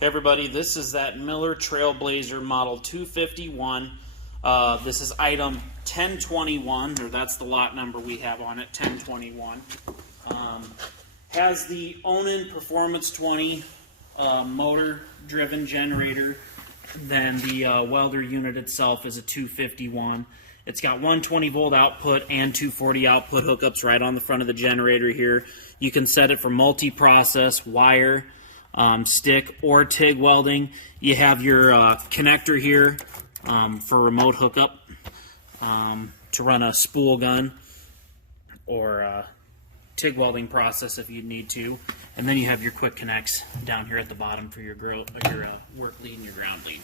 Hey everybody, this is that Miller Trailblazer Model 251. This is item 1021, or that's the lot number we have on it, 1021. Has the Onan Performance 20 motor-driven generator. Then the welder unit itself is a 251. It's got 120 volt output and 240 output hookups right on the front of the generator here. You can set it for multi-process, wire, stick, or TIG welding. You have your connector here for remote hookup to run a spool gun or TIG welding process if you need to. And then you have your quick connects down here at the bottom for your work lead and your ground lead.